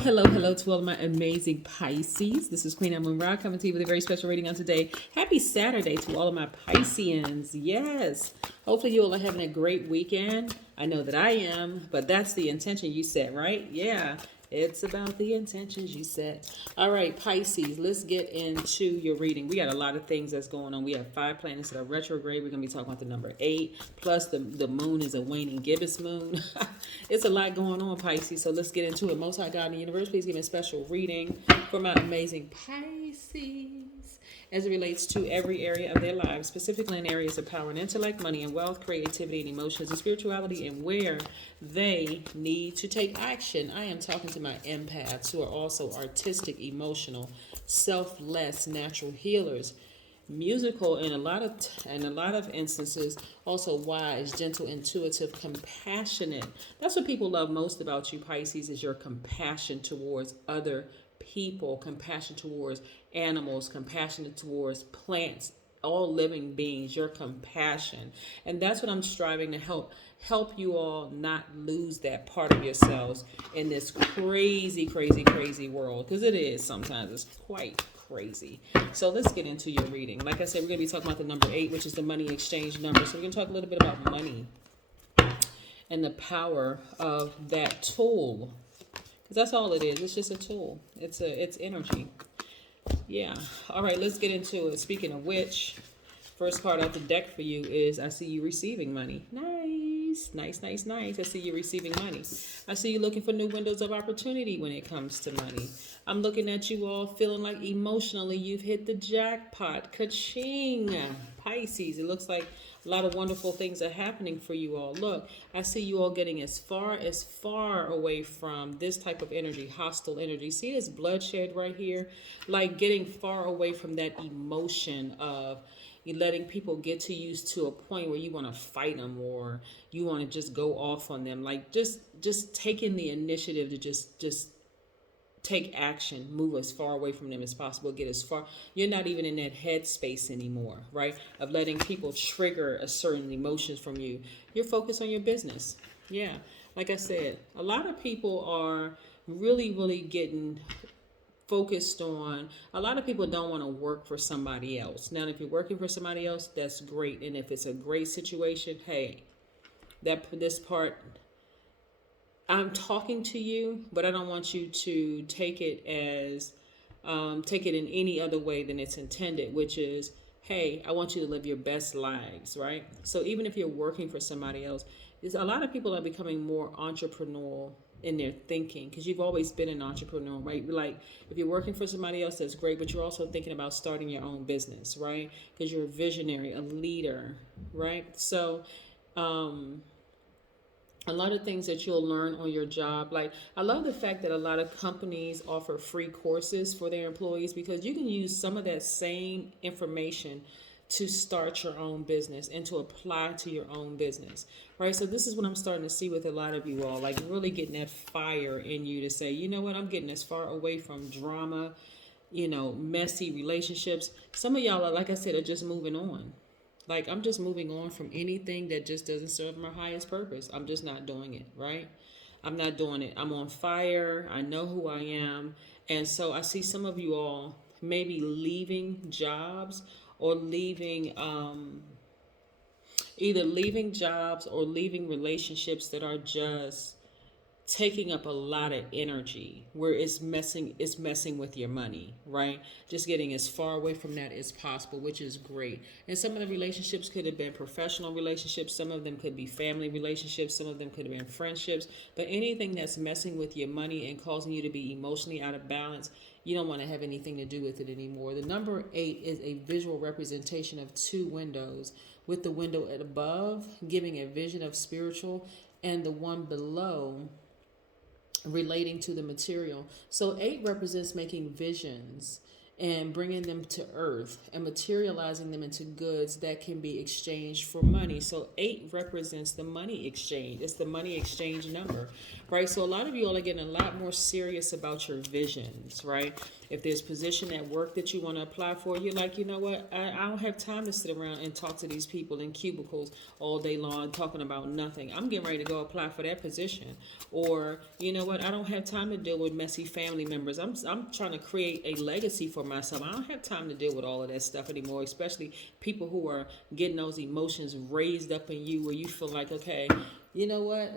Hello to all of my amazing Pisces. This is Queen Amun Ra coming to you with a very special reading on today. Happy Saturday to all of my Pisceans. Yes. Hopefully you all are having a great weekend. I know that I am, but that's the intention you set, right? Yeah. It's about the intentions you set. All right, Pisces, let's get into your reading. We got a lot of things that's going on. We have 5 planets that are retrograde. We're going to be talking about the number 8. Plus, the moon is a waning gibbous moon. It's a lot going on, Pisces. So let's get into it. Most High God in the universe, please give me a special reading for my amazing Pisces as it relates to every area of their lives, specifically in areas of power and intellect, money and wealth, creativity and emotions and spirituality, and where they need to take action. I am talking to my empaths who are also artistic, emotional, selfless, natural healers, musical in a lot of instances, also wise, gentle, intuitive, compassionate. That's what people love most about you, Pisces, is your compassion towards other people, compassion towards animals, compassionate towards plants, all living beings, your compassion. And that's what I'm striving to help you all not lose that part of yourselves in this crazy world, because it is sometimes, it's quite crazy. So let's get into your reading. Like I said, we're going to be talking about the number 8, which is the money exchange number. So we're going to talk a little bit about money and the power of that tool, because that's all it is. It's just a tool. It's energy. Yeah. All right, let's get into it. Speaking of which, first card out the deck for you is I see you receiving money. Nice. I see you receiving money. I see you looking for new windows of opportunity when it comes to money. I'm looking at you all feeling like emotionally you've hit the jackpot. Ka-ching! Pisces, it looks like a lot of wonderful things are happening for you all. Look, I see you all getting as far away from this type of energy, hostile energy. See this bloodshed right here? Like getting far away from that emotion of you letting people get to you to a point where you want to fight them or you want to just go off on them. Like just taking the initiative to just take action, move as far away from them as possible, get as far. You're not even in that headspace anymore, right? Of letting people trigger a certain emotions from you. You're focused on your business. Yeah. Like I said, a lot of people are really getting focused on, a lot of people don't want to work for somebody else. Now, if you're working for somebody else, that's great. And if it's a great situation, hey, this part, I'm talking to you, but I don't want you to take it as, take it in any other way than it's intended, which is, hey, I want you to live your best lives, right? So even if you're working for somebody else, a lot of people are becoming more entrepreneurial in their thinking, because you've always been an entrepreneur, right? Like if you're working for somebody else, that's great, but you're also thinking about starting your own business, right? Because you're a visionary, a leader, right? So a lot of things that you'll learn on your job. Like I love the fact that a lot of companies offer free courses for their employees, because you can use some of that same information to start your own business and to apply to your own business, right? So this is what I'm starting to see with a lot of you all, like really getting that fire in you to say, you know what, I'm getting as far away from drama, messy relationships. Some of y'all are, like I said, are just moving on. Like, I'm just moving on from anything that just doesn't serve my highest purpose. I'm just not doing it, right? I'm not doing it. I'm on fire. I know who I am. And so I see some of you all maybe leaving jobs or either leaving jobs or leaving relationships that are just taking up a lot of energy, where it's messing with your money, right? Just getting as far away from that as possible, which is great. And some of the relationships could have been professional relationships, some of them could be family relationships, some of them could have been friendships, but anything that's messing with your money and causing you to be emotionally out of balance, you don't want to have anything to do with it anymore. The number 8 is a visual representation of 2 windows, with the window at above giving a vision of spiritual and the one below relating to the material. So 8 represents making visions and bringing them to earth and materializing them into goods that can be exchanged for money. So 8 represents the money exchange. It's the money exchange number, right? So a lot of you all are getting a lot more serious about your visions, right? If there's position at work that you want to apply for, you're like, you know what? I don't have time to sit around and talk to these people in cubicles all day long talking about nothing. I'm getting ready to go apply for that position. Or, you know what? I don't have time to deal with messy family members. I'm trying to create a legacy for myself. I don't have time to deal with all of that stuff anymore, especially people who are getting those emotions raised up in you where you feel like, okay, you know what?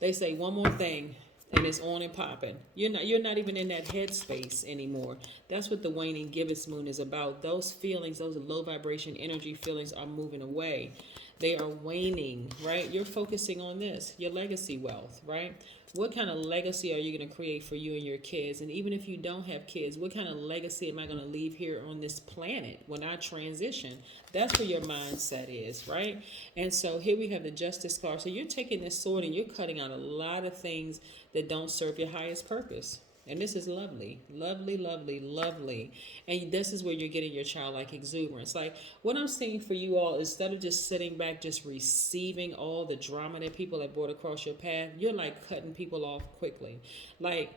They say one more thing and it's on and popping. You're not even in that headspace anymore. That's what the waning gibbous moon is about. Those feelings, those low vibration energy feelings are moving away. They are waning, right? You're focusing on this, your legacy wealth, right? What kind of legacy are you going to create for you and your kids? And even if you don't have kids, what kind of legacy am I going to leave here on this planet when I transition? That's where your mindset is, right? And so here we have the Justice card. So you're taking this sword and you're cutting out a lot of things that don't serve your highest purpose. And this is lovely, lovely, lovely, lovely. And this is where you're getting your childlike exuberance. Like what I'm saying for you all, instead of just sitting back, just receiving all the drama that people have brought across your path, you're like cutting people off quickly. Like,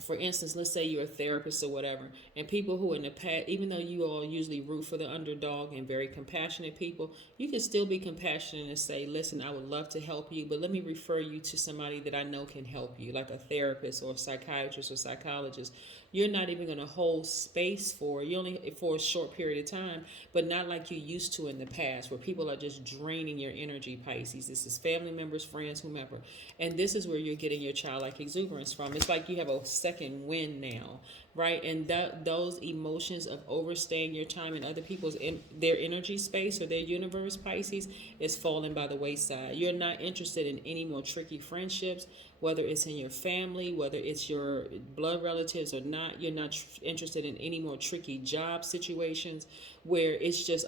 for instance, let's say you're a therapist or whatever, and people who in the past, even though you all usually root for the underdog and very compassionate people, you can still be compassionate and say, listen, I would love to help you, but let me refer you to somebody that I know can help you, like a therapist or a psychiatrist or psychologist. You're not even going to hold space for you only for a short period of time, but not like you used to in the past, where people are just draining your energy, Pisces. This is family members, friends, whomever, and this is where you're getting your childlike exuberance from. It's like you have a second wind now, right? And those emotions of overstaying your time in other people's their energy space or their universe, Pisces, is falling by the wayside. You're not interested in any more tricky friendships, whether it's in your family, whether it's your blood relatives or not. You're not interested in any more tricky job situations where it's just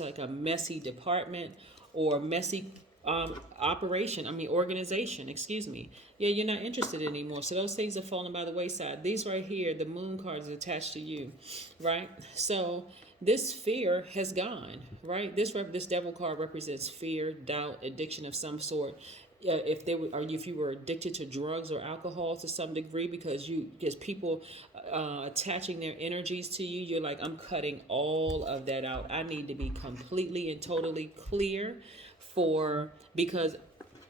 like a messy department or messy organization, excuse me. Yeah, you're not interested anymore. So those things are falling by the wayside. These right here, the moon card is attached to you, right? So this fear has gone, right? This devil card represents fear, doubt, addiction of some sort. If you were addicted to drugs or alcohol to some degree, because people attaching their energies to you, you're like, I'm cutting all of that out. I need to be completely and totally clear because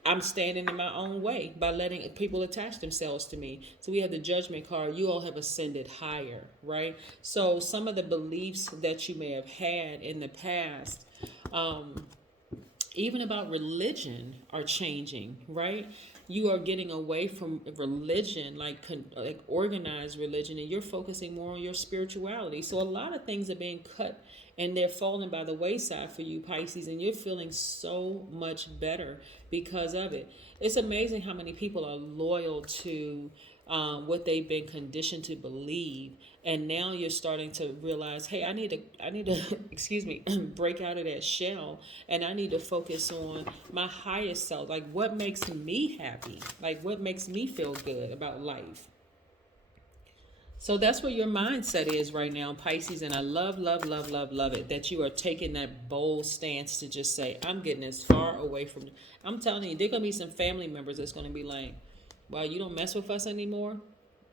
I'm standing in my own way by letting people attach themselves to me. So we have the Judgment card. You all have ascended higher, right? So some of the beliefs that you may have had in the past, even about religion, are changing, right? You are getting away from religion, like organized religion, and you're focusing more on your spirituality. So a lot of things are being cut and they're falling by the wayside for you, Pisces, and you're feeling so much better because of it. It's amazing how many people are loyal to what they've been conditioned to believe, and now you're starting to realize, hey, I need to excuse me, break out of that shell, and I need to focus on my highest self, like what makes me happy, like what makes me feel good about life. So that's where your mindset is right now, Pisces, and I love, love, love, love, love it that you are taking that bold stance to just say, I'm getting as far away from. I'm telling you, there are gonna be some family members that's gonna be like, well, you don't mess with us anymore.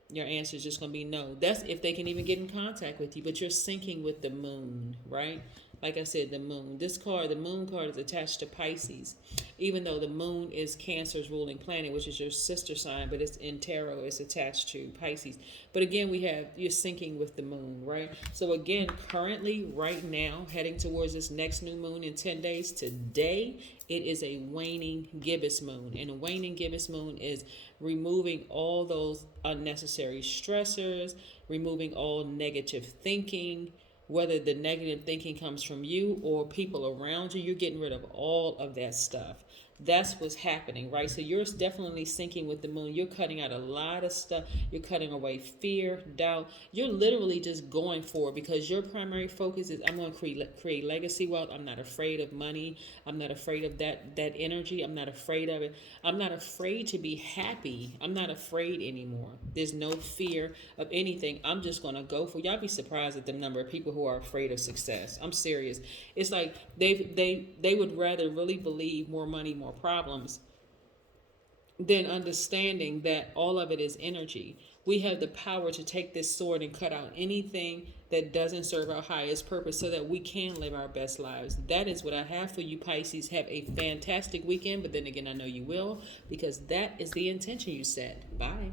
Your answer is just going to be no. That's if they can even get in contact with you. But you're syncing with the moon, right? Like I said, the moon. The moon card is attached to Pisces. Even though the moon is Cancer's ruling planet, which is your sister sign, but it's in tarot, it's attached to Pisces. But again, you're syncing with the moon, right? So again, currently, right now, heading towards this next new moon in 10 days, today, it is a waning gibbous moon. And a waning gibbous moon is removing all those unnecessary stressors, removing all negative thinking, whether the negative thinking comes from you or people around you. You're getting rid of all of that stuff. That's what's happening, right? So you're definitely syncing with the moon. You're cutting out a lot of stuff. You're cutting away fear, doubt. You're literally just going for it because your primary focus is, I'm going to create legacy wealth. I'm not afraid of money. I'm not afraid of that energy. I'm not afraid of it. I'm not afraid to be happy. I'm not afraid anymore. There's no fear of anything. I'm just going to go for it. Y'all be surprised at the number of people who are afraid of success. I'm serious. It's like they would rather really believe more money, more problems, than understanding that all of it is energy. We have the power to take this sword and cut out anything that doesn't serve our highest purpose so that we can live our best lives. That is what I have for you, Pisces. Have a fantastic weekend, but then again, I know you will, because that is the intention you set. Bye.